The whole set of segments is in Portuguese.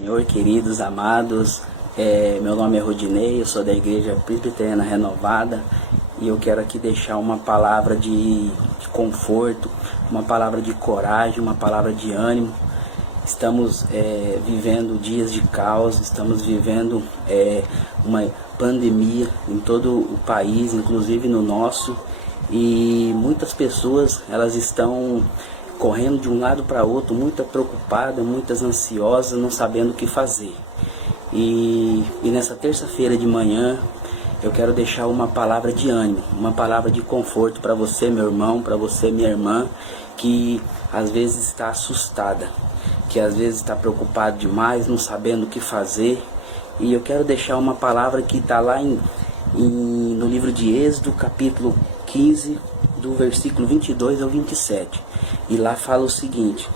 Senhor, queridos, amados, meu nome é Rodinei, eu sou da Igreja Presbiteriana Renovada e eu quero aqui deixar uma palavra de conforto, uma palavra de coragem, uma palavra de ânimo. Estamos vivendo dias de caos, estamos vivendo uma pandemia em todo o país, inclusive no nosso, e muitas pessoas elas estão correndo de um lado para outro, muitas preocupadas, muitas ansiosas, não sabendo o que fazer. E nessa terça-feira de manhã eu quero deixar uma palavra de ânimo, uma palavra de conforto para você, meu irmão, para você, minha irmã, que às vezes está assustada, que às vezes está preocupado demais, não sabendo o que fazer. E eu quero deixar uma palavra que está lá no livro de Êxodo, capítulo 15, do versículo 22 ao 27. E lá fala o seguinte: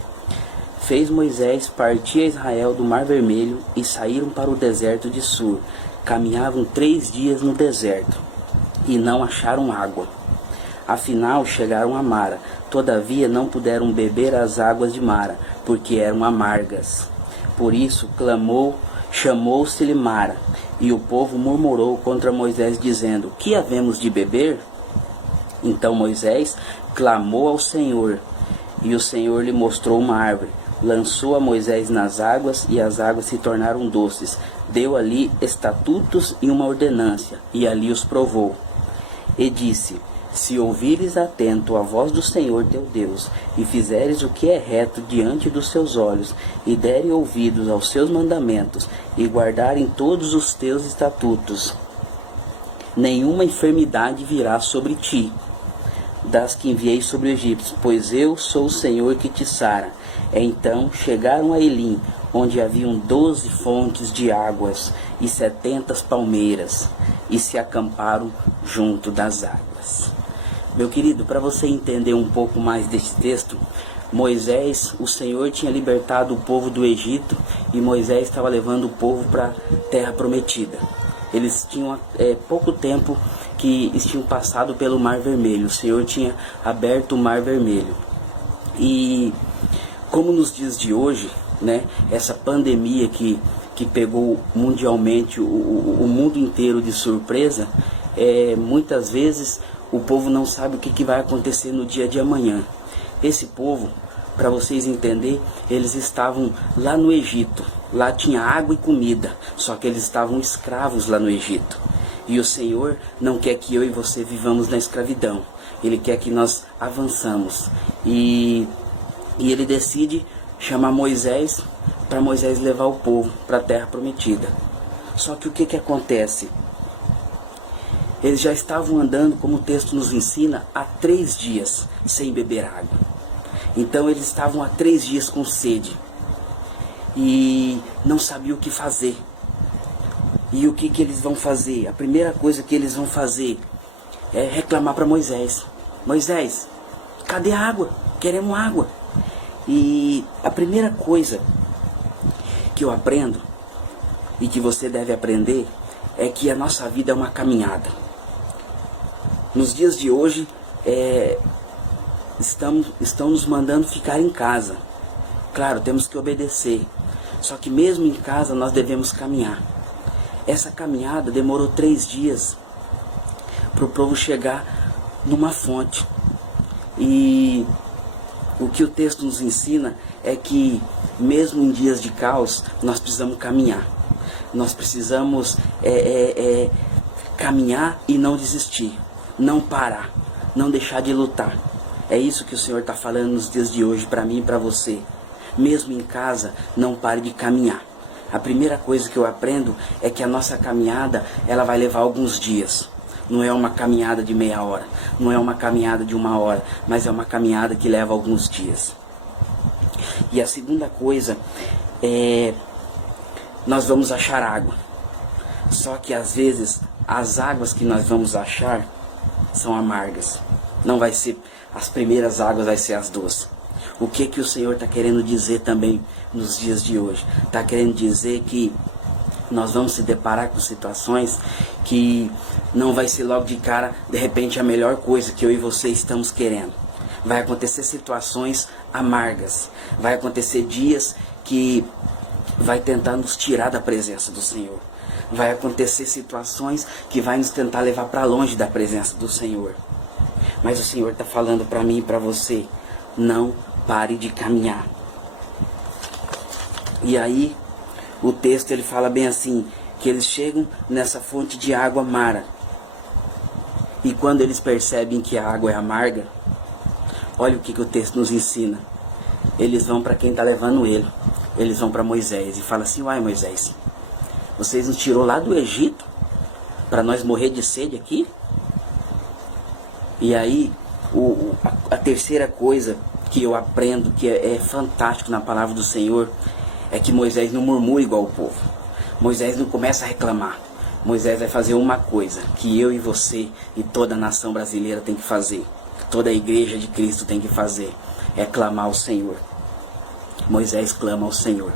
fez Moisés partir a Israel do Mar Vermelho e saíram para o deserto de Sur. Caminhavam 3 dias no deserto e não acharam água. Afinal chegaram a Mara, todavia não puderam beber as águas de Mara, porque eram amargas. Por isso chamou-se-lhe Mara, e o povo murmurou contra Moisés, dizendo: que havemos de beber? Então Moisés clamou ao Senhor, e o Senhor lhe mostrou uma árvore. Lançou a Moisés nas águas, e as águas se tornaram doces. Deu ali estatutos e uma ordenância, e ali os provou. E disse: se ouvires atento a voz do Senhor teu Deus, e fizeres o que é reto diante dos seus olhos, e derem ouvidos aos seus mandamentos, e guardarem todos os teus estatutos, nenhuma enfermidade virá sobre ti, das que enviei sobre o Egito, pois eu sou o Senhor que te sara. Então chegaram a Elim, onde haviam 12 fontes de águas e 70 palmeiras, e se acamparam junto das águas. Meu querido, para você entender um pouco mais desse texto, Moisés, o Senhor tinha libertado o povo do Egito, e Moisés estava levando o povo para a terra prometida. Eles tinham pouco tempo que eles tinham passado pelo Mar Vermelho. O Senhor tinha aberto o Mar Vermelho. E como nos dias de hoje, né, essa pandemia que pegou mundialmente o mundo inteiro de surpresa, muitas vezes o povo não sabe o que vai acontecer no dia de amanhã. Esse povo, para vocês entenderem, eles estavam lá no Egito. Lá tinha água e comida, só que eles estavam escravos lá no Egito. E o Senhor não quer que eu e você vivamos na escravidão. Ele quer que nós avançamos. E ele decide chamar Moisés, para Moisés levar o povo para a terra prometida. Só que o que acontece? Eles já estavam andando, como o texto nos ensina, há 3 dias sem beber água. Então eles estavam há 3 dias com sede e não sabiam o que fazer. E o que eles vão fazer? A primeira coisa que eles vão fazer é reclamar para Moisés. Moisés, cadê a água? Queremos água. E a primeira coisa que eu aprendo e que você deve aprender é que a nossa vida é uma caminhada. Nos dias de hoje, estão nos mandando ficar em casa. Claro, temos que obedecer. Só que mesmo em casa nós devemos caminhar. Essa caminhada demorou 3 dias para o povo chegar numa fonte. E o que o texto nos ensina é que mesmo em dias de caos, nós precisamos caminhar. Nós precisamos caminhar e não desistir. Não parar, não deixar de lutar. É isso que o Senhor está falando nos dias de hoje para mim e para você. Mesmo em casa, não pare de caminhar. A primeira coisa que eu aprendo é que a nossa caminhada, ela vai levar alguns dias. Não é uma caminhada de meia hora, não é uma caminhada de 1 hora, mas é uma caminhada que leva alguns dias. E a segunda coisa nós vamos achar água. Só que às vezes as águas que nós vamos achar são amargas. Não vai ser as primeiras águas, vai ser as doces. O que o Senhor está querendo dizer também nos dias de hoje? Está querendo dizer que nós vamos se deparar com situações que não vai ser logo de cara, de repente, a melhor coisa que eu e você estamos querendo. Vai acontecer situações amargas. Vai acontecer dias que vai tentar nos tirar da presença do Senhor. Vai acontecer situações que vai nos tentar levar para longe da presença do Senhor. Mas o Senhor está falando para mim e para você, não pare de caminhar. E aí, o texto ele fala bem assim, que eles chegam nessa fonte de água amara. E quando eles percebem que a água é amarga, olha o que o texto nos ensina. Eles vão para quem está levando ele. Eles vão para Moisés e falam assim, uai Moisés, vocês nos tirou lá do Egito para nós morrer de sede aqui? E aí, a terceira coisa que eu aprendo, que é fantástico na palavra do Senhor, é que Moisés não murmura igual o povo. Moisés não começa a reclamar. Moisés vai fazer uma coisa que eu e você e toda a nação brasileira tem que fazer, que toda a igreja de Cristo tem que fazer, é clamar ao Senhor. Moisés clama ao Senhor.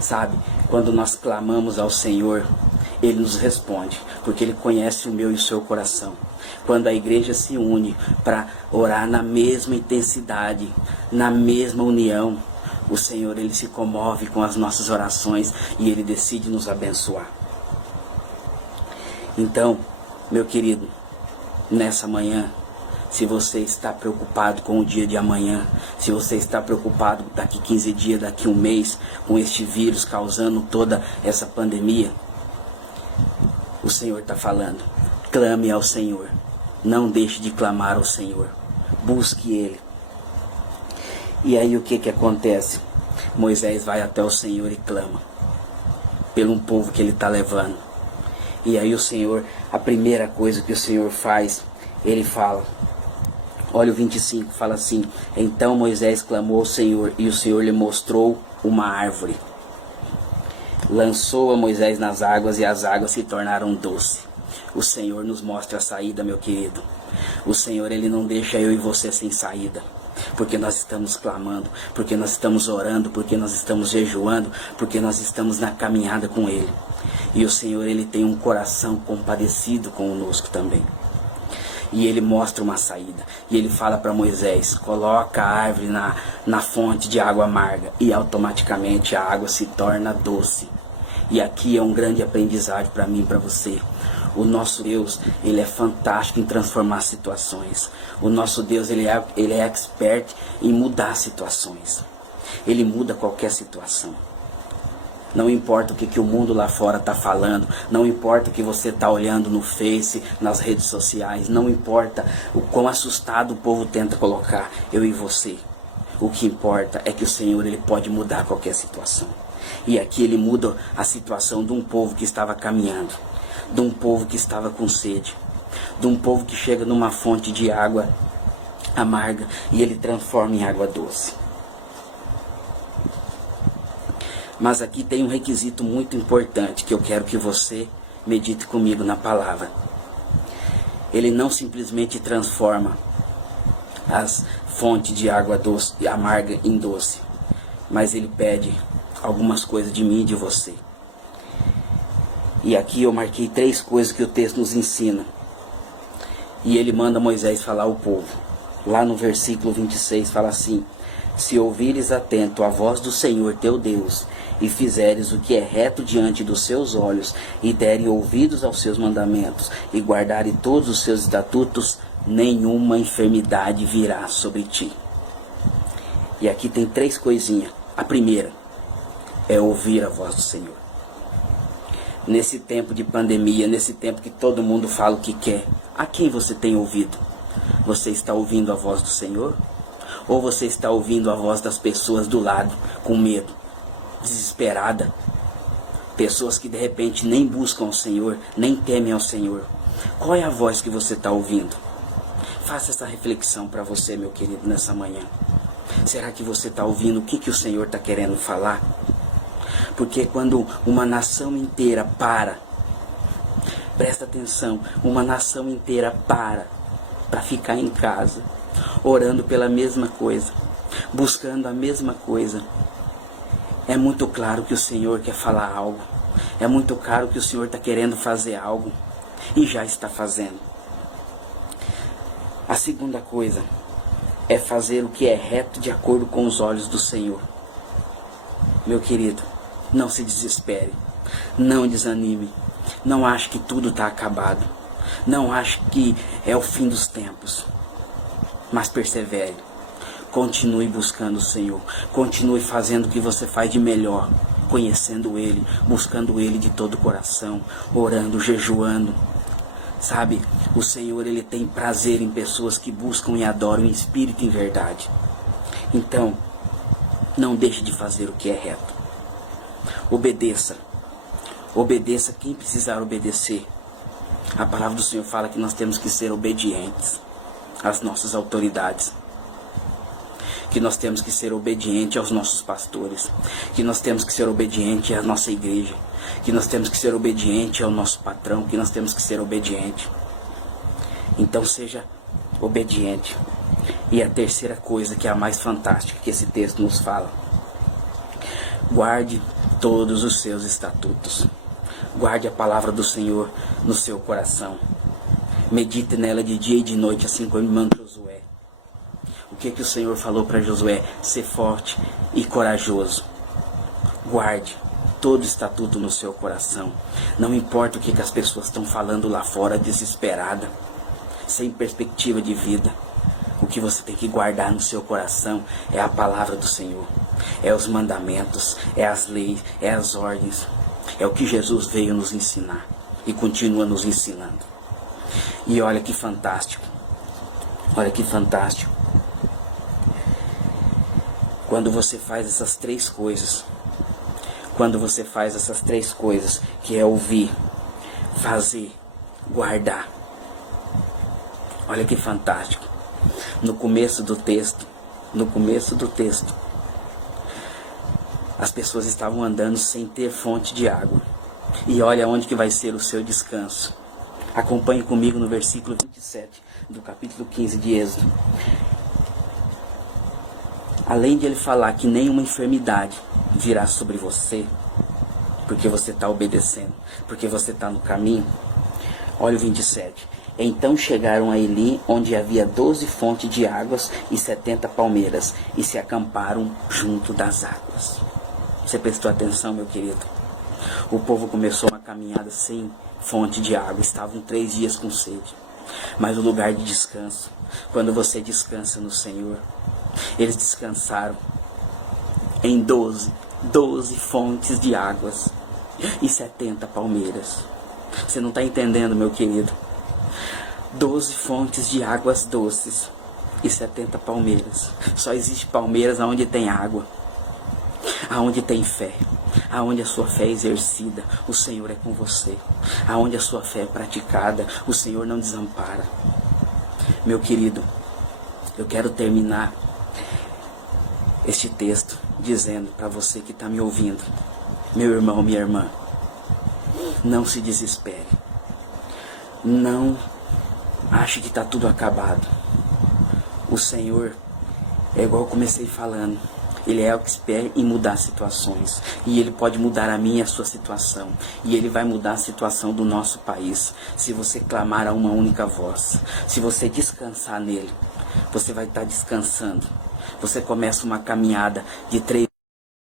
Sabe, quando nós clamamos ao Senhor, Ele nos responde, porque Ele conhece o meu e o seu coração. Quando a igreja se une para orar na mesma intensidade, na mesma união, o Senhor Ele se comove com as nossas orações e Ele decide nos abençoar. Então, meu querido, nessa manhã, se você está preocupado com o dia de amanhã, se você está preocupado daqui 15 dias, daqui um mês, com este vírus causando toda essa pandemia, o Senhor está falando, clame ao Senhor, não deixe de clamar ao Senhor, busque Ele. E aí o que acontece? Moisés vai até o Senhor e clama, pelo povo que ele está levando. E aí o Senhor, a primeira coisa que o Senhor faz, Ele fala, olha o 25, fala assim, então Moisés clamou ao Senhor, e o Senhor lhe mostrou uma árvore. Lançou a Moisés nas águas, e as águas se tornaram doces. O Senhor nos mostra a saída, meu querido. O Senhor, Ele não deixa eu e você sem saída. Porque nós estamos clamando, porque nós estamos orando, porque nós estamos jejuando, porque nós estamos na caminhada com Ele. E o Senhor, Ele tem um coração compadecido conosco também. E Ele mostra uma saída. E Ele fala para Moisés, coloca a árvore na fonte de água amarga. E automaticamente a água se torna doce. E aqui é um grande aprendizado para mim e para você. O nosso Deus, Ele é fantástico em transformar situações. O nosso Deus, Ele é expert em mudar situações. Ele muda qualquer situação. Não importa o que o mundo lá fora está falando, não importa o que você está olhando no Face, nas redes sociais, não importa o quão assustado o povo tenta colocar eu e você. O que importa é que o Senhor, Ele pode mudar qualquer situação. E aqui Ele muda a situação de um povo que estava caminhando, de um povo que estava com sede, de um povo que chega numa fonte de água amarga e Ele transforma em água doce. Mas aqui tem um requisito muito importante que eu quero que você medite comigo na palavra. Ele não simplesmente transforma as fontes de água doce e amarga em doce, mas Ele pede algumas coisas de mim e de você. E aqui eu marquei 3 coisas que o texto nos ensina. E Ele manda Moisés falar ao povo. Lá no versículo 26 fala assim, se ouvires atento a voz do Senhor teu Deus, e fizeres o que é reto diante dos seus olhos, e derem ouvidos aos seus mandamentos, e guardares todos os seus estatutos, nenhuma enfermidade virá sobre ti. E aqui tem 3 coisinhas. A primeira é ouvir a voz do Senhor. Nesse tempo de pandemia, nesse tempo que todo mundo fala o que quer, a quem você tem ouvido? Você está ouvindo a voz do Senhor? Ou você está ouvindo a voz das pessoas do lado, com medo, desesperada? Pessoas que de repente nem buscam o Senhor, nem temem ao Senhor. Qual é a voz que você está ouvindo? Faça essa reflexão para você, meu querido, nessa manhã. Será que você está ouvindo o que o Senhor está querendo falar? Porque quando uma nação inteira presta atenção, uma nação inteira para ficar em casa, orando pela mesma coisa, buscando a mesma coisa, é muito claro que o Senhor quer falar algo, é muito claro que o Senhor está querendo fazer algo, e já está fazendo. A segunda coisa é fazer o que é reto de acordo com os olhos do Senhor. Meu querido, Não se desespere. Não desanime. Não ache que tudo está acabado. Não ache que é o fim dos tempos. Mas persevere. Continue buscando o Senhor. Continue fazendo o que você faz de melhor. Conhecendo Ele, buscando Ele de todo o coração, orando, jejuando. Sabe, o Senhor, Ele tem prazer em pessoas que buscam e adoram em espírito e em verdade. Então, não deixe de fazer o que é reto. Obedeça. Obedeça quem precisar obedecer. A palavra do Senhor fala que nós temos que ser obedientes às nossas autoridades. Que nós temos que ser obedientes aos nossos pastores. Que nós temos que ser obedientes à nossa igreja. Que nós temos que ser obedientes ao nosso patrão. Que nós temos que ser obedientes. Então seja obediente. E a terceira coisa, que é a mais fantástica que esse texto nos fala: guarde todos os seus estatutos. Guarde a palavra do Senhor no seu coração. Medite nela de dia e de noite, assim como manda Josué. O que o Senhor falou para Josué? Ser forte e corajoso. Guarde todo estatuto no seu coração. Não importa o que as pessoas estão falando lá fora, desesperada, sem perspectiva de vida. O que você tem que guardar no seu coração é a palavra do Senhor. É os mandamentos, é as leis, é as ordens. É o que Jesus veio nos ensinar e continua nos ensinando. E olha que fantástico. Olha que fantástico. Quando você faz essas três coisas, que é ouvir, fazer, guardar. Olha que fantástico. No começo do texto, as pessoas estavam andando sem ter fonte de água. E olha onde que vai ser o seu descanso. Acompanhe comigo no versículo 27 do capítulo 15 de Êxodo. Além de ele falar que nenhuma enfermidade virá sobre você, porque você está obedecendo, porque você está no caminho. Olha o 27. Então chegaram a Elim, onde havia 12 fontes de águas e 70 palmeiras, e se acamparam junto das águas. Você prestou atenção, meu querido? O povo começou uma caminhada sem fonte de água. Estavam 3 dias com sede. Mas o lugar de descanso, quando você descansa no Senhor, eles descansaram em 12 fontes de águas e 70 palmeiras. Você não está entendendo, meu querido? 12 fontes de águas doces e 70 palmeiras. Só existe palmeiras onde tem água, aonde tem fé, aonde a sua fé é exercida, o Senhor é com você. Aonde a sua fé é praticada, o Senhor não desampara. Meu querido, eu quero terminar este texto dizendo para você que está me ouvindo, meu irmão, minha irmã, não se desespere. Não ache que está tudo acabado. O Senhor, é igual eu comecei falando, Ele é o expert em mudar situações. E Ele pode mudar a minha e a sua situação. E Ele vai mudar a situação do nosso país. Se você clamar a uma única voz. Se você descansar nele. Você vai estar descansando. Você começa uma caminhada de 3